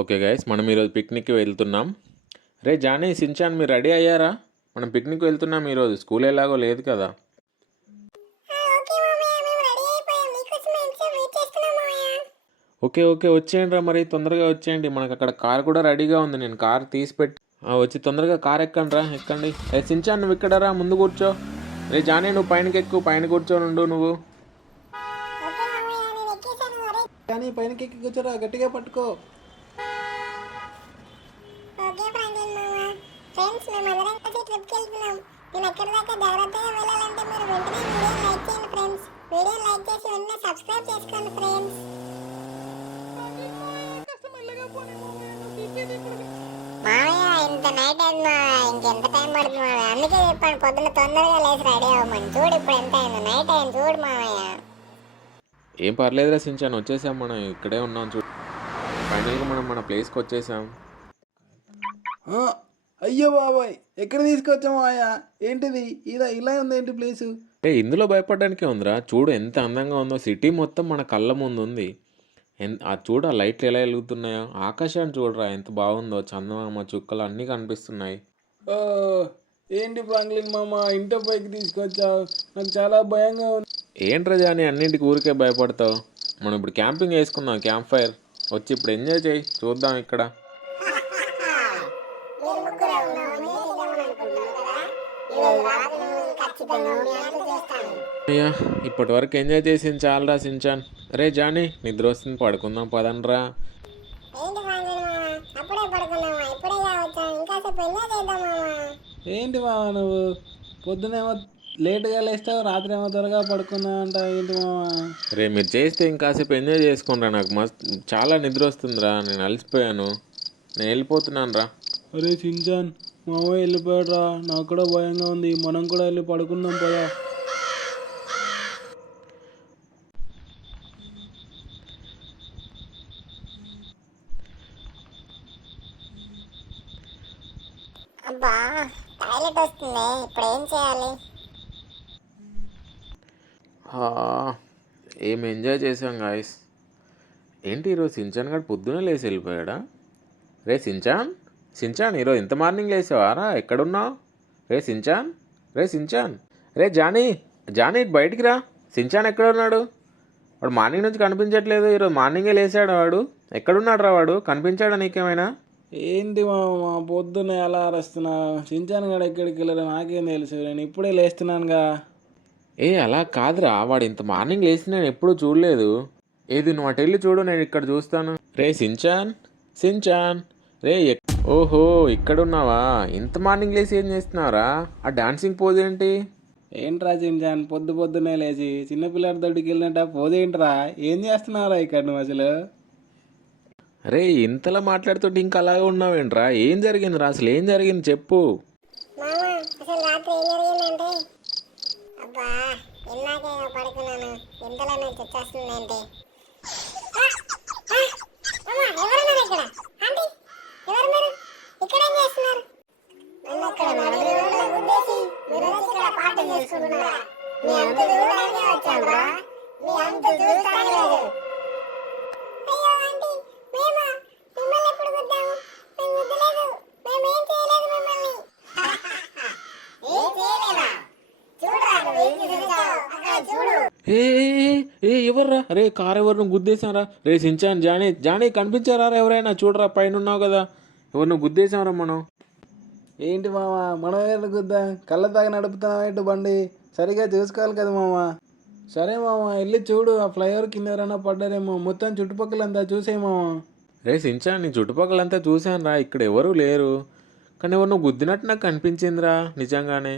Okay guys, మనం ఈరోజు పిక్నిక్కి వెళ్తున్నాం. రే జానీ, సించాన్, మీరు రెడీ అయ్యారా? మనం పిక్నిక్ వెళ్తున్నాం ఈరోజు. స్కూల్ ఎలాగో లేదు కదా. ఓకే ఓకే, వచ్చేయండి రా, మరి తొందరగా వచ్చేయండి. మనకు అక్కడ కార్ కూడా రెడీగా ఉంది. నేను కార్ తీసి పెట్టి వచ్చి తొందరగా కార్ ఎక్కండి రా, ఎక్కండి. రే సించాన్, నువ్వు ఇక్కడ రా, ముందు కూర్చో. రే జానీ, నువ్వు పైనకి ఎక్కువ, పైన కూర్చొని ఉండు నువ్వు. కానీ పైనకి ఎక్కి కూర్చోరా, గట్టిగా పట్టుకో. ఓకే ఫ్రాంక్లిన్ మామ. ఫ్రెండ్స్, మేమందరం కలిసి ట్రిప్కి వెళ్తున్నాం. నేను ఎక్కడి దాకా జాగ్రత్తగా వెళ్ళాలంటే మీరు వెంటనే వీడియోని లైక్ చేయండి ఫ్రెండ్స్. వీడియోని లైక్ చేసి వెంటనే సబ్స్క్రైబ్ చేసుకోండి ఫ్రెండ్స్. మామయ్య, ఇంత నైట్ అయింది మామయ్య, ఇంకెంత టైం పడుతుంది మామయ్య? అందుకే చెప్పాను పొద్దున్న తొందరగా లేచి రెడీ అవ్వమని. చూడు ఇప్పుడు ఎంత అయింది, నైట్ అయింది చూడు మామయ్య. ఏం పర్లేదురా సించాన్, వచ్చేసాం. మనం ఇక్కడే ఉన్నాం చూడు. ఫైనల్గా మనం మన ప్లేస్కి వచ్చేసాం. అయ్యో బాబాయ్, ఎక్కడ తీసుకొచ్చాము ఆయా? ఏంటిది ఇలా ఉంది, ఏంటి ప్లేసు? ఇందులో భయపడడానికే ఉందిరా. చూడు ఎంత అందంగా ఉందో. సిటీ మొత్తం మన కళ్ళ ముందు ఉంది. చూడు, ఆ లైట్లు ఎలా వెలుగుతున్నాయో. ఆకాశాన్ని చూడరా ఎంత బాగుందో. చందమామ, చుక్కలు అన్నీ కనిపిస్తున్నాయి. ఏంటి ఫ్రాంక్లిన్ మామ, ఇంటి పైకి తీసుకొచ్చావు? నాకు చాలా భయంగా ఉంది. ఏంట్రా జాని, అన్నింటికి ఊరికే భయపడతావు? మనం ఇప్పుడు క్యాంపింగ్ వేసుకుందాం, క్యాంప్ ఫైర్. వచ్చి ఇప్పుడు ఎంజాయ్ చేయి, చూద్దాం ఇక్కడ. అయ్యా, ఇప్పటి వరకు ఎంజాయ్ చేసింది చాలరా సించాన్. రే జానీ, నిద్ర వస్తుంది, పడుకుందాం పదనరా. ఏంటి మామ, నువ్వు పొద్దునేమో లేటుగా లేస్తావు, రాత్రి ఏమో త్వరగా పడుకున్నావు అంట. ఏంటి మామ? రే, మీరు చేస్తే ఇంకాసేపు ఎంజాయ్ చేసుకుంటా. నాకు చాలా నిద్ర వస్తుందిరా. నేను అలసిపోయాను. నేను వెళ్ళిపోతున్నాను రా. అరే సించాన్, మామయ్య వెళ్ళిపోయాడు రా. నాకు కూడా భయంగా ఉంది. మనం కూడా వెళ్ళి పడుకుందాం పదా. అబ్బా, టాయిలెట్ వస్తుంది, ఇప్పుడు ఏం చేయాలి? ఏం ఎంజాయ్ చేసాం గాయస్. ఏంటి ఈరోజు సించాన్ గడు పొద్దునే లేచి వెళ్ళిపోయాడా? రే సించాన్, సించాన్, ఈరోజు ఇంత మార్నింగ్ లేసావారా? ఎక్కడున్నావు? రే సించాన్, రే సించాన్, రే జానీ, జానీ బయటికి రా. సించాన్ ఎక్కడ ఉన్నాడు? వాడు మార్నింగ్ నుంచి కనిపించట్లేదు. ఈరోజు మార్నింగే లేచాడు వాడు. ఎక్కడున్నాడు రా వాడు? కనిపించాడా నీకేమైనా? ఏంటి మామ, పొద్దున్నే ఎలా అరుస్తున్నా? సించాన్ గడ ఎక్కడికి వెళ్ళారో నాకేం తెలుసు. నేను ఇప్పుడే లేస్తున్నానుగా. అలా కాదురా, వాడు ఇంత మార్నింగ్ లేచి నేను ఎప్పుడూ చూడలేదు. ఏది, నువ్వు అటు వెళ్ళి చూడు, నేను ఇక్కడ చూస్తాను. రే సించాన్, సించాన్, రే ఓహో, ఇక్కడున్నావా? ఇంత మార్నింగ్ లేచి ఏం చేస్తున్నావురా? ఆ డాన్సింగ్ పోజ్ ఏంటి? ఏంట్రా సించాన్, పొద్దున్నే లేచి చిన్నపిల్లడి దొడ్డికి వెళ్ళినట్ట పోజ్ ఏంట్రా? ఏం చేస్తున్నావురా ఇక్కడ నువ్వు అసలు? అరే, ఇంతలా మాట్లాడుతుంటే ఇంకా అలాగే ఉన్నావేంట్రా? ఏం జరిగిందిరా? అసలు ఏం జరిగింది చెప్పు. అసలు రాత్రి ఏం జరిగిందంటే, అబ్బా ఇందాకే పడుకున్నాను, ఇంతలో నేను తెచ్చేస్తుందంటే. ఎవరున్నారు ఇక్కడ? ఆంటీ, ఎవరు మీరు? ఇక్కడ ఏం చేస్తున్నారు? పాట చేసుకుంటున్నారా? మీ అంత చూడడానికి వచ్చాను. మీ అంత చూస్తాను లేదు. అయ్యో ఆంటీ, మేమా? మిమ్మల్ని ఎప్పుడు గుద్దాము? మేము గుద్దలేదు, మేమేం చేయలేదు మిమ్మల్ని. ఏం చేయలేదా? చూడరా, నువ్వేం చేసావు అక్కడ చూడు. ఎవర్రా? రే, కారు ఎవరిని గుద్దేశారా? రే సించాన్, జానీ, జానీ కనిపించారా ఎవరైనా? చూడరా, పైన ఉన్నావు కదా. ఎవరిని గుద్దేశారా మనం? ఏంటి మామ, మనం ఎవరిని గుద్దా? కళ్ళ తాగి నడుపుతున్నాం ఏంటి బండి? సరిగా చూసుకోవాలి కదా మామ. సరే మామ, వెళ్ళి చూడు, ఆ ఫ్లైఓవర్ కింద ఎవరైనా పడ్డారేమో. మొత్తం చుట్టుపక్కలంతా చూసే మామ. రే సించాన్, నీ చుట్టుపక్కలంతా చూశాను రా. ఇక్కడ ఎవరూ లేరు. కానీ ఎవరు నువ్వు గుద్దినట్టు నాకు కనిపించిందిరా నిజంగానే.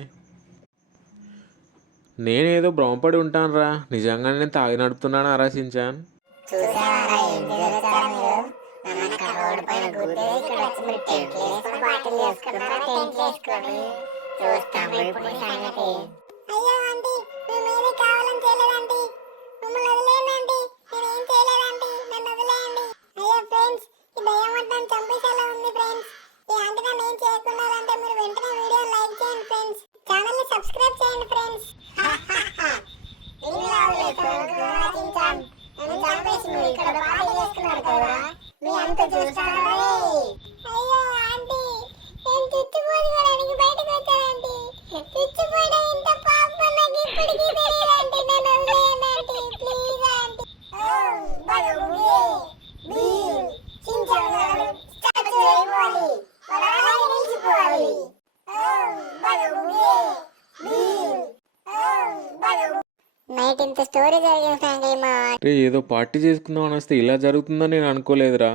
నేనేదో భ్రమపడి ఉంటాను రా. నిజంగానే నేను తాగి నడుపుతున్నాను రా సించాన్. అయ్యో ఆంటీ, మేమేమీ కావాలని చేయలేదంటీ. మమ్మల్ని వదిలేయండి. నేనేం చేయలేదంటీ, నన్ను వదిలేయండి. అయ్యో ఫ్రెండ్స్, ఈ దయ్యం మొత్తం చంపేసేలా ఉంది ఫ్రెండ్స్. ఈ ఆంటీ నన్ను ఏం చేయకుండా మీరు వెంటనే వీడియో లైక్ చేయండి ఫ్రెండ్స్. ఛానల్ ని సబ్స్క్రైబ్ చేయండి ఫ్రెండ్స్. నన్ను చంపేసి మీరు ఇక్కడ పార్టీ చేస్తున్నారు కదా, మీ అంత చూస్తారా? అయ్యో ఆంటీ, నేను చుచ్చిపోసుకోవడానికి బయటకు వచ్చానంటీ. చుచ్చిపోవడం ఇంత పాపం నాకు ఇప్పటికీ తెలియదంటీ. నన్ను వదిలేయండి ఆంటీ, ప్లీజ్ ఆంటీ. బలుగే బీల్ చించగాడు స్టార్ట్ అయిపోవాలి, అలాగే నిలిచిపోవాలి. బలుగే బీల్ బలుగు. నైట్ ఇంత స్టోరీ జరిగింది ఫ్రాంక్లీ మా. రే ఏదో పార్టీ చేసుకుందాం అని వస్తే ఇలా జరుగుతుందని నేను అనుకోలేదురా.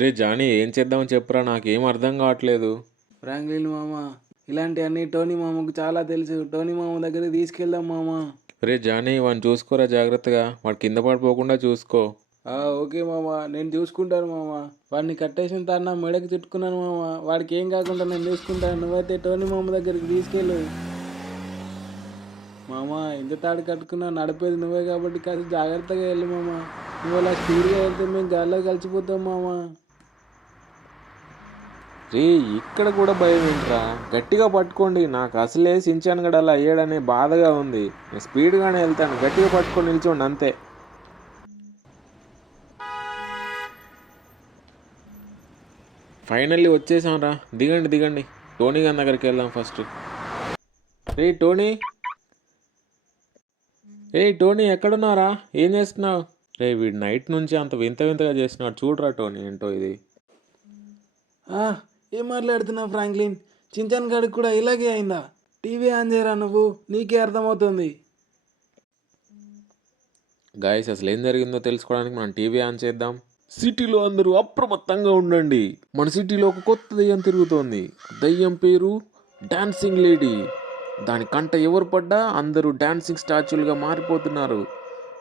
రే జానీ ఏం చేద్దామని చెప్పురా, నాకేం అర్థం కావట్లేదు. ఫ్రాంక్లిన్ మామ, ఇలాంటివన్నీ టోనీ మామకు చాలా తెలుసు. టోనీ మామ దగ్గరికి తీసుకెళ్దాం మామ. రే జానీ వాడిని చూసుకోరా జాగ్రత్తగా, వాడు కింద పడిపోకుండా చూసుకో. ఓకే మామ, నేను చూసుకుంటాను మామ. వాడిని కట్టేసిన తాను మెడకి చుట్టుకున్నాను మామ. వాడికి ఏం కాకుండా నేను చూసుకుంటాను. నువ్వైతే టోనీ మామ దగ్గరికి తీసుకెళ్ళు మామ. ఎంత తాడు కట్టుకున్నా నడిపేది నువ్వే కాబట్టి కాస్త జాగ్రత్తగా వెళ్ళు మామ. నువ్వు అలా స్పీడ్గా వెళ్తే మేము గాల్లో కలిసిపోతాం మామ. రే ఇక్కడ కూడా భయం ఏంట్రా, గట్టిగా పట్టుకోండి. నాకు అసలే సించాన్ గడ అలా అయ్యాడనే బాధగా ఉంది. నేను స్పీడ్గానే వెళ్తాను, గట్టిగా పట్టుకొని నిల్చోండి అంతే. ఫైనల్లీ వచ్చేసాంరా, దిగండి దిగండి. టోనీ గారి దగ్గరికి వెళ్దాం ఫస్ట్. రే టోనీ, టోనీ ఎక్కడున్నారా, ఏం చేస్తున్నావు? రే వీడు నైట్ నుంచి అంత వింత వింతగా చేస్తున్నాడు చూడరా టోనీ, ఏంటో ఇది. ఏం మాట్లాడుతున్నావు ఫ్రాంక్లిన్? చించాన్ గడికి కూడా ఇలాగే అయిందా? టీవీ ఆన్ చేయరా నువ్వు, నీకే అర్థమవుతుంది. గాయస్ అసలు ఏం జరిగిందో తెలుసుకోవడానికి మనం టీవీ ఆన్ చేద్దాం. సిటీలో అందరూ అప్రమత్తంగా ఉండండి. మన సిటీలో ఒక కొత్త దయ్యం తిరుగుతోంది. దయ్యం పేరు డాన్సింగ్ లేడీ. దాని కంట ఎవరు పడ్డా అందరూ డాన్సింగ్ స్టాచ్యూలుగా మారిపోతున్నారు.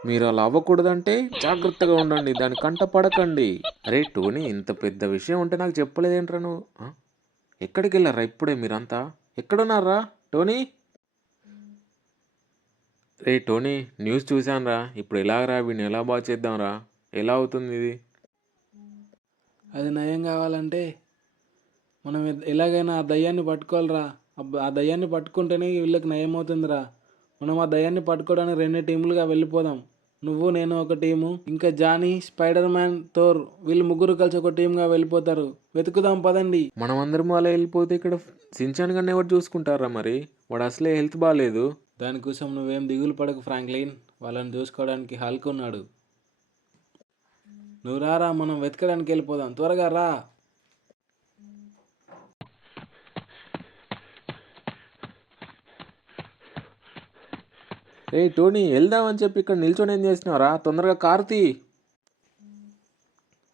మీరు అలా అవ్వకూడదంటే జాగ్రత్తగా ఉండండి, దాని కంట పడకండి. అరే టోనీ, ఇంత పెద్ద విషయం ఉంటే నాకు చెప్పలేదేంట్రా నువ్వు? ఎక్కడికి వెళ్ళారా ఇప్పుడే మీరంతా? ఎక్కడున్నారా టోనీ? రే టోనీ, న్యూస్ చూశానురా. ఇప్పుడు ఎలాగరా, వీడిని ఎలా బాగా చేద్దాంరా? ఎలా అవుతుంది ఇది? అది నయం కావాలంటే మనం ఎలాగైనా ఆ దయ్యాన్ని పట్టుకోవాలిరా. ఆ దయ్యాన్ని పట్టుకుంటేనే వీళ్ళకి నయం అవుతుందిరా. మనం ఆ దయ్యాన్ని పట్టుకోవడానికి 2 టీములుగా వెళ్ళిపోదాం. నువ్వు నేను ఒక టీము, ఇంకా జానీ, స్పైడర్ మ్యాన్, థోర్, వీళ్ళు ముగ్గురు కలిసి ఒక టీమ్గా వెళ్ళిపోతారు. వెతుకుదాం పదండి. మనం అందరం అలా వెళ్ళిపోతే ఇక్కడ సించాన్ గారిని ఎవరు చూసుకుంటారా మరి? వాడు అసలే హెల్త్ బాగాలేదు. దానికోసం నువ్వేం దిగులు పడకు ఫ్రాంక్లిన్, వాళ్ళని చూసుకోవడానికి హల్క్ ఉన్నాడు. నువ్వు రారా, మనం వెతకడానికి వెళ్ళిపోదాం, త్వరగా రా. టోనీ వెళ్దామని చెప్పి ఇక్కడ నిల్చొని ఏం చేస్తున్నారా? తొందరగా కారు తీ.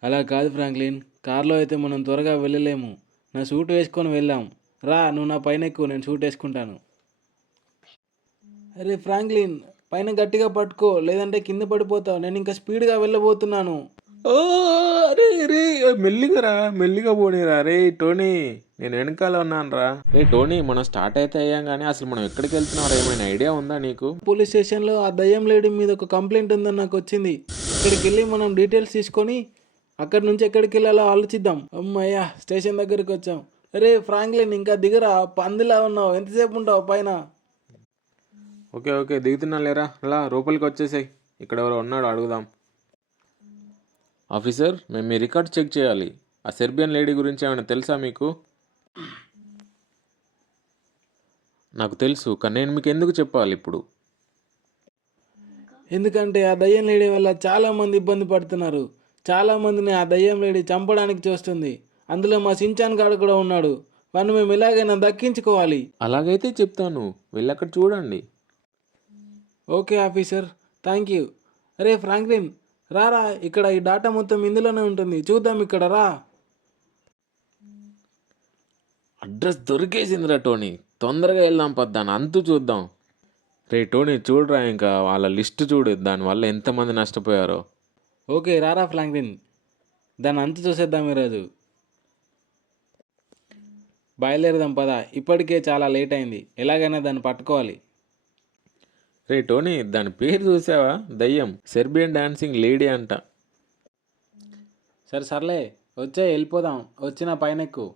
అలా కాదు ఫ్రాంక్లిన్, కార్లో అయితే మనం త్వరగా వెళ్ళలేము. నా సూట్ వేసుకొని వెళ్దాం. రా, నువ్వు నా పైన ఎక్కువ, నేను సూట్ వేసుకుంటాను. అరే ఫ్రాంక్లిన్, పైన గట్టిగా పట్టుకో, లేదంటే కింద పడిపోతావు. నేను ఇంకా స్పీడ్గా వెళ్ళబోతున్నాను. అరే రే, మెల్లిగా రా, మెల్లిగా పోనీరా. రే టోనీ, నేను వెనకాల ఉన్నాను రా. రే టోనీ, మనం స్టార్ట్ అయితే అయ్యాం కానీ అసలు మనం ఎక్కడికి వెళ్తున్నారా, ఏమైనా ఐడియా ఉందా నీకు? పోలీస్ స్టేషన్లో ఆ దయ్యం లేడీ మీద ఒక కంప్లైంట్ ఉందని నాకు వచ్చింది. ఇక్కడికి వెళ్ళి మనం డీటెయిల్స్ తీసుకొని అక్కడి నుంచి ఎక్కడికి వెళ్ళాలో ఆలోచిద్దాం. అమ్మయ్యా, స్టేషన్ దగ్గరికి వచ్చాం. అరే ఫ్రాంక్లిన్, ఇంకా దిగరా, పందిలా ఉన్నావు, ఎంతసేపు ఉంటావు పైన? ఓకే ఓకే దిగుతున్నా లేరా, అలా లోపలికి వచ్చేసాయి. ఇక్కడ ఎవరో ఉన్నాడు, అడుగుదాం. ఆఫీసర్, మేము మీ రికార్డ్ చెక్ చేయాలి. ఆ సెర్బియన్ లేడీ గురించి ఏమైనా తెలుసా మీకు? నాకు తెలుసు, కానీ నేను మీకు ఎందుకు చెప్పాలి ఇప్పుడు? ఎందుకంటే ఆ దయ్యం లేడీ వల్ల చాలామంది ఇబ్బంది పడుతున్నారు. చాలామందిని ఆ దయ్యం లేడీ చంపడానికి చూస్తుంది. అందులో మా సించాన్ గాడు కూడా ఉన్నాడు. వాడిని మేము ఎలాగైనా దక్కించుకోవాలి. అలాగైతే చెప్తాను, వెళ్ళి అక్కడ చూడండి. Okay officer, thank you. అరే ఫ్రాంక్లిన్, రారా, ఇక్కడ ఈ డాటా మొత్తం ఇందులోనే ఉంటుంది, చూద్దాం. ఇక్కడ రా. అడ్రస్ దొరికేసిందిరా టోనీ, తొందరగా వెళ్దాం పద్దాను, అంతు చూద్దాం. రే టోనీ చూడరా, ఇంకా వాళ్ళ లిస్ట్ చూడు, దానివల్ల ఎంతమంది నష్టపోయారో. ఓకే రారా ఫ్రాంక్లిన్, దాన్ని అంతు చూసేద్దాం ఈరోజు. బయలుదేరదాం పద, ఇప్పటికే చాలా లేట్ అయింది. ఎలాగైనా దాన్ని పట్టుకోవాలి. రే టోనీ, దాని పేరు చూసావా? దయ్యం, సెర్బియన్ డాన్సింగ్ లేడీ అంట. సర్లే, వచ్చే వెళ్ళిపోదాం. వచ్చిన పైన ఎక్కు.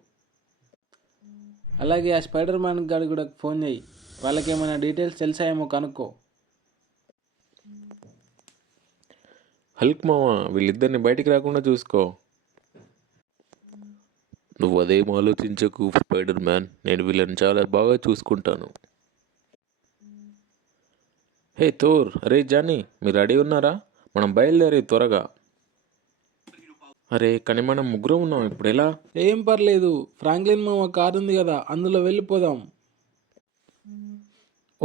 అలాగే ఆ స్పైడర్ మ్యాన్ గారు కూడా ఫోన్ చేయి, వాళ్ళకి ఏమైనా డీటెయిల్స్ తెలిసాయేమో కనుక్కో. హల్క్ మామ, వీళ్ళిద్దరిని బయటికి రాకుండా చూసుకో. నువ్వు అదేం ఆలోచించకు స్పైడర్ మ్యాన్, నేను వీళ్ళని చాలా బాగా చూసుకుంటాను. హే థోర్, అరే జానీ, మీరు రెడీ ఉన్నారా? మనం బయలుదేరి త్వరగా. అరే కానీ మనం ముగ్గురం ఉన్నాం, ఇప్పుడు ఎలా? ఏం పర్లేదు, ఫ్రాంక్లిన్ మామ కార్ ఉంది కదా, అందులో వెళ్ళిపోదాం.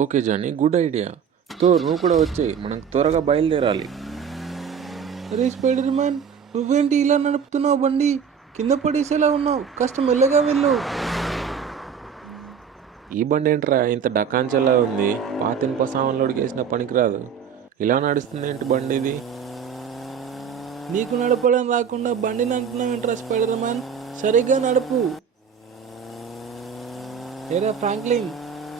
Okay Johnny, good idea. Thor నువ్వు కూడా వచ్చేయి, మనం త్వరగా బయలుదేరాలి. అరే స్పైడర్ మ్యాన్, నువ్వేంటి ఇలా నడుపుతున్నావు బండి? కింద పడేసేలా ఉన్నావు, కాస్త మెల్లగా వెళ్ళు. ఈ బండి ఏంట్రా ఇంత డకాంచలా ఉంది? పాత ఇనుప సామాన్లోడికి వేసిన పనికిరాదు. ఇలా నడుస్తుంది ఏంటి బండి ఇది? నీకు నడపడం రాకుండా బండిని అంటున్నావేంట్రా స్పైడర్ మ్యాన్? సరిగ్గా నడుపు. ఏరా ఫ్రాంక్లిన్,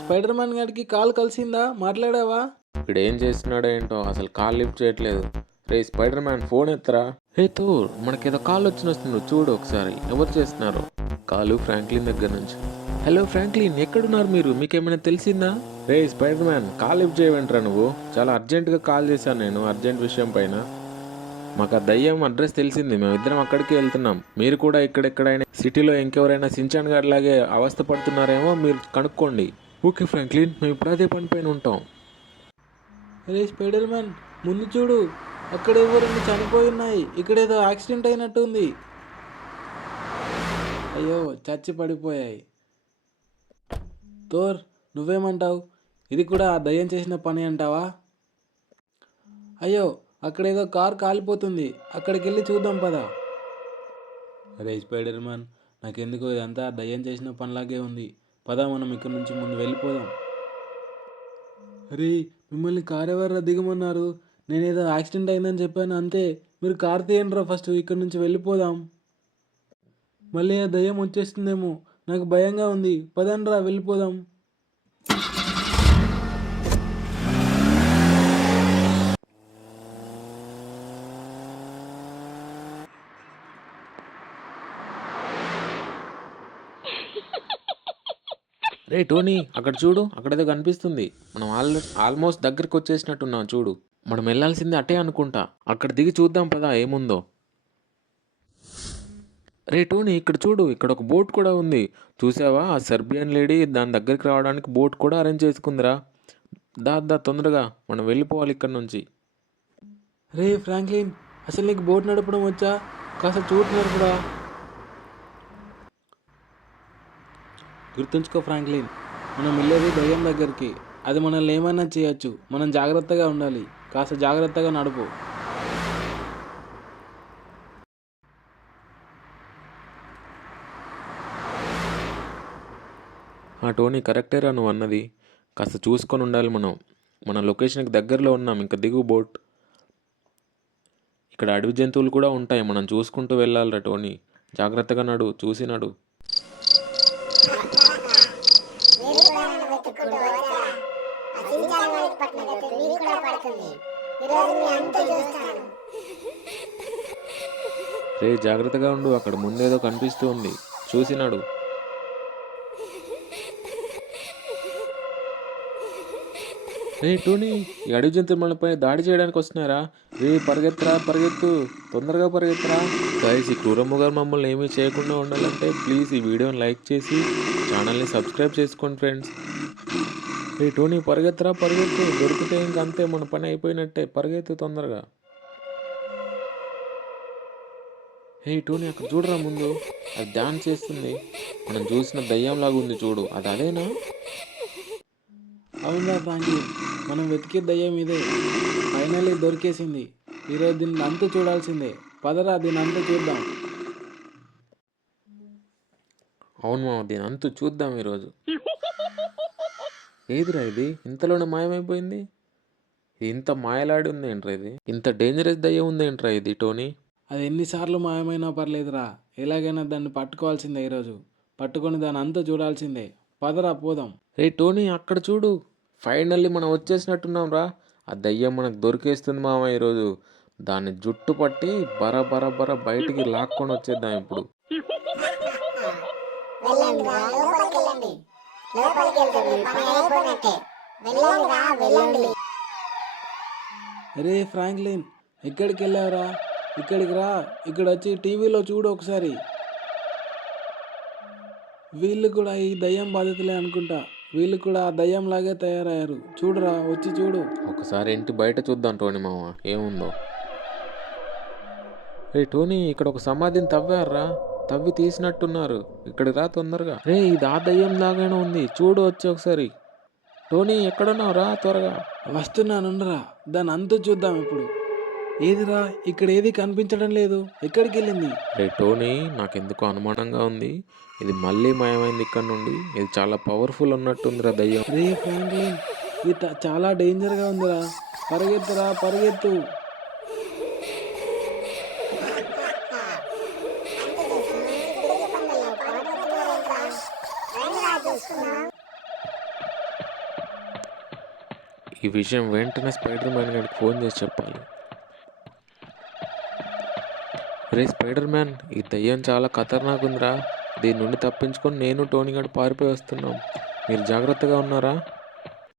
స్పైడర్ మ్యాన్ గారికి కాల్ కలిసిందా? మాట్లాడావా? ఇప్పుడు ఏం చేస్తున్నాడో ఏంటో, అసలు కాల్ లిఫ్ట్ చేయట్లేదు. రే స్పైడర్ మ్యాన్, ఫోన్ ఎత్తరా. హే థోర్, మనకేదో కాల్ వచ్చి వస్తుంది, చూడు ఒకసారి ఎవరు చేస్తున్నారు. కాలు ఫ్రాంక్లిన్ దగ్గర నుంచి. హలో ఫ్రాంక్లిన్, ఎక్కడున్నారు మీరు? మీకేమైనా తెలిసిందా? రే స్పైడర్ మ్యాన్, కాల్ లిఫ్ట్ చేయవేంట్రా నువ్వు? చాలా అర్జెంటుగా కాల్ చేశాను నేను, అర్జెంట్ విషయం పైన. మాకు ఆ దయ్యం అడ్రస్ తెలిసింది, మేమిద్దరం అక్కడికి వెళ్తున్నాం. మీరు కూడా ఇక్కడెక్కడైనా సిటీలో ఇంకెవరైనా సించాన్ గారి లాగే అవస్థ పడుతున్నారేమో మీరు కనుక్కోండి. ఓకే ఫ్రాంక్లిన్, మేము ఇప్పుడు అదే పని పైన ఉంటాం. అరే స్పైడర్ మ్యాన్, ముందు చూడు, అక్కడ ఎవరైనా చనిపోయి ఉన్నాయి. ఇక్కడేదో యాక్సిడెంట్ అయినట్టు ఉంది. అయ్యో, చచ్చి పడిపోయాయి. థోర్, నువ్వేమంటావు? ఇది కూడా ఆ దయ్యం చేసిన పని అంటావా? అయ్యో, అక్కడేదో కార్ కాలిపోతుంది, అక్కడికి వెళ్ళి చూద్దాం పదా. అరే స్పైడర్ మ్యాన్, నాకెందుకో ఇదంతా దయ్యం చేసిన పనిలాగే ఉంది. పదా, మనం ఇక్కడి నుంచి ముందు వెళ్ళిపోదాం. అరే, మిమ్మల్ని కార్ ఎవర్రా దిగమన్నారు? నేనేదో యాక్సిడెంట్ అయిందని చెప్పాను అంతే. మీరు కార్ తీయండిరా ఫస్ట్, ఇక్కడి నుంచి వెళ్ళిపోదాం. మళ్ళీ ఆ దయ్యం వచ్చేస్తుందేమో, నాకు భయంగా ఉంది. పదండ్రా వెళ్ళిపోదాం. రే టోనీ, అక్కడ చూడు, అక్కడేదో కనిపిస్తుంది. మనం ఆల్మోస్ట్ దగ్గరికి వచ్చేసినట్టున్నాం చూడు. మనం వెళ్ళాల్సింది అటే అనుకుంటా. అక్కడ దిగి చూద్దాం పదా ఏముందో. రే టోనీ, ఇక్కడ చూడు, ఇక్కడ ఒక బోట్ కూడా ఉంది. చూసావా? ఆ సెర్బియన్ లేడీ దాని దగ్గరికి రావడానికి బోట్ కూడా అరేంజ్ చేసుకుందిరా. దా తొందరగా మనం వెళ్ళిపోవాలి ఇక్కడ నుంచి. రే ఫ్రాంక్లిన్, అసలు నీకు బోట్ నడపడం వచ్చా? కాస్త చూడు నడుపురా. గుర్తుంచుకో ఫ్రాంక్లిన్, మనం వెళ్ళేది దయ్యం దగ్గరికి. అది మనల్ని ఏమైనా చేయొచ్చు. మనం జాగ్రత్తగా ఉండాలి. కాస్త జాగ్రత్తగా నడుపు. ఆ టోనీ, కరెక్టేరా నువ్వు అన్నది. కాస్త చూసుకొని ఉండాలి మనం. మన లొకేషన్కి దగ్గరలో ఉన్నాం, ఇంకా దిగు బోట్. ఇక్కడ అడవి జంతువులు కూడా ఉంటాయి, మనం చూసుకుంటూ వెళ్ళాలిరా టోనీ. జాగ్రత్తగా నడు, చూసి నడు. రే జాగ్రత్తగా ఉండు, అక్కడ ముందేదో కనిపిస్తూ ఉంది, చూసినాడు. రే టోనీ, ఈ అడవి జంతువులు మనపై దాడి చేయడానికి వస్తున్నారా? రే పరిగెత్తరా, పరిగెత్తు, తొందరగా పరిగెత్తరా. గైస్, ఈ క్రూరమ్మ గారు మమ్మల్ని ఏమీ చేయకుండా ఉండాలంటే ప్లీజ్ ఈ వీడియోని లైక్ చేసి ఛానల్ని సబ్స్క్రైబ్ చేసుకోండి ఫ్రెండ్స్. రే టోనీ, పరిగెత్తరా, పరిగెత్తు, దొరికితే ఇంక అంతే, మన పని అయిపోయినట్టే. పరిగెత్తు తొందరగా. హే టోనీ, అక్కడ చూడరా ముందు, అది డాన్స్ చేస్తుంది. మనం చూసిన దయ్యంలాగా ఉంది చూడు, అది అదేనా? అవునా ఫ్రాంక్లిన్, మనం వెతికే దయ్యం ఇదే. ఫైనల్లీ దొరికేసింది. ఈరోజు దీన్ని అంతా చూడాల్సిందే. పదరా, దీని అంతా చూద్దాం. అవును మామ, దీని అంతు చూద్దాం ఈరోజు. ఏదిరా ఇది ఇంతలోనే మాయమైపోయింది? ఇది ఇంత మాయలాడి ఉంది ఏంట్రా? ఇది ఇంత డేంజరస్ దయ్యం ఉంది ఏంట్రా ఇది టోనీ? అది ఎన్నిసార్లు మాయమైనా పర్లేదురా, ఎలాగైనా దాన్ని పట్టుకోవాల్సిందే. ఈరోజు పట్టుకొని దాన్ని అంతా చూడాల్సిందే. పదరా పోదాం. రే టోనీ, అక్కడ చూడు, ఫైనల్లీ మనం వచ్చేసినట్టున్నాం రా. ఆ దయ్యం మనకు దొరికేస్తుంది మామ ఈరోజు. దాన్ని జుట్టు పట్టి బర బయటికి లాక్కొని వచ్చేద్దాం ఇప్పుడు. అరే ఫ్రాంక్లిన్, ఎక్కడికి వెళ్ళావురా? ఇక్కడికి రా, ఇక్కడ వచ్చి టీవీలో చూడు ఒకసారి. వీళ్ళు కూడా ఈ దయ్యం బాధితులే అనుకుంటా. వీళ్ళు కూడా ఆ దయ్యంలాగే తయారయ్యారు. చూడురా, వచ్చి చూడు. ఒకసారి ఇంటి బయట చూద్దాం టోనీ మామ ఏముందో. రే టోనీ, ఇక్కడ ఒక సమాధిని తవ్వారా, తవ్వి తీసినట్టున్నారు. ఇక్కడికి రా తొందరగా. రే ఇది ఆ దయ్యం లాగానే ఉంది, చూడు వచ్చి ఒకసారి. టోనీ ఎక్కడున్నావు, రా త్వరగా. వస్తున్నానురా, దాని అంతు చూద్దాం ఇప్పుడు. ఏదిరా, ఇక్కడ ఏది కనిపించడం లేదు. ఎక్కడికి వెళ్ళింది? రే టోనీ, నాకెందుకో అనుమానంగా ఉంది. ఇది మళ్ళీ మాయమైంది ఇక్కడ నుండి. ఇది చాలా పవర్ఫుల్ ఉన్నట్టుందిరా దయ్యం. రే ఫ్రాంక్లిన్, ఇది చాలా డేంజర్గా ఉందిరా. పరిగెత్తురా, పరిగెత్తు. ఈ విషయం వెంటనే స్పైడర్ మ్యాన్ గారికి ఫోన్ చేసి చెప్పాలి. రే స్పైడర్ మ్యాన్, ఈ దయ్యం చాలా ఖతర్నాక్ ఉందిరా. దీని నుండి తప్పించుకొని నేను టోనీ గారు పారిపోయి వస్తున్నాం. మీరు జాగ్రత్తగా ఉన్నారా?